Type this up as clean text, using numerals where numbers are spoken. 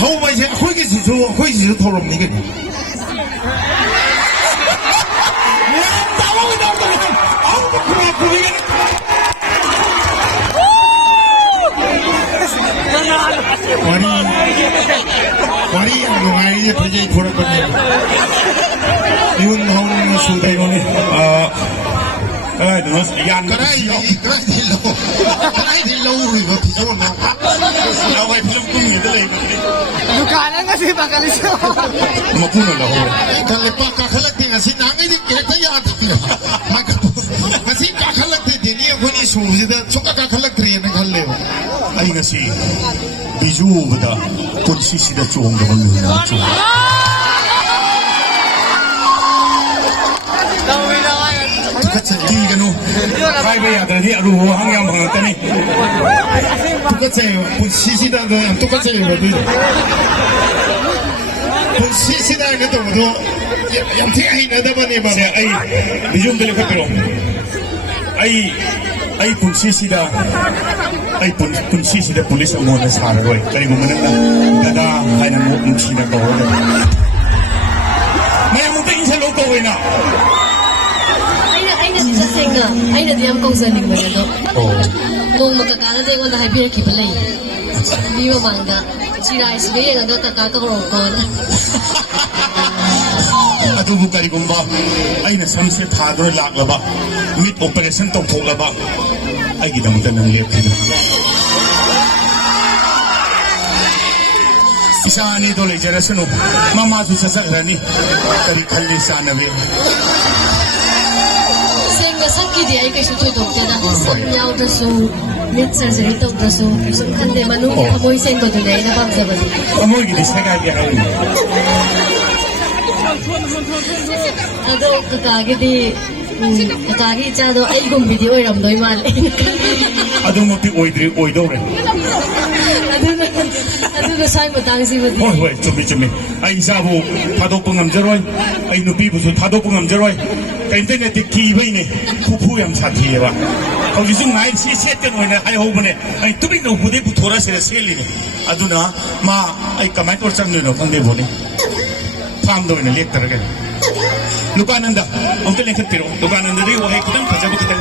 hầu vậy khối cái sự thâu lồng này cái Wari yang mengenai kerja kurang banyak. Iun hong sudah ini. Terus yang kerai di laut itu tidur nak. Awak belum pun itu lagi. Dukanan kasi pakalisyo. Mapuno lah. Kalau pakai kalak tinggal sini nangai di kereta ya ada. Masih kalak di ni aku ni sudah suka kalak train kalau. Ay nasi. Biju benda posisi dah cuang dengan luar cuang. Tukat saya kan tu. Hai bayar dari aru hang yang bangat ni. Tukat saya posisi dah tukat saya betul. Posisi dah kan tu betul. Yang tiada ini ada mana mana. Ay biju beli kapiro. Ay posisi dah. Ay posisi dah polis ang mga nasaragay. Kaya gumanan na dada kaya na mo sila ko. May mo tingin sa loko na. Ay na sa singa. Ay na diyang kong saling mo na to. Nung magkakala tayo na hay pinakipalay. Di ba mangga? Sira isbay ang kakakakarong ko na. Ato bukari kumba. Ay na samse thadro laklaba. Mid operation tong thoklaba. Ay kita mo tanang lihat kita. Isa ni to lejar seno. Mama tu sasak rani. Tari khalli sana be. Singa sakit dia ay kasi tuh dokter dah. Sanyaw dah so. Mid surgery tau dah so. Kande manu kamoy sen ko tunay na pang sabali. Kamoy gini sa kaya kaya. Ado kakagi di. Kakagi chado ay kung video ay ramdoy mal. Ado mo pi oido re. Ado na sa'yo matang si Madi. Hoy, chumi. Ay isa po, tado pong amjaroy. Ay nubi po so, tado pong amjaroy. Kaya internet kibay ni, pupuyam sa tiya ba. Kau isung naik siset kan wena ay ho bane. Ay tubig na upudi po thora sila seli ni. Ado na, ay kamay ko sang nyo pang debo ni. Pam do na liek talaga. Lupa nanda, ang talang katiro. Lupa nanda di, wahay ko nang pasabi kitang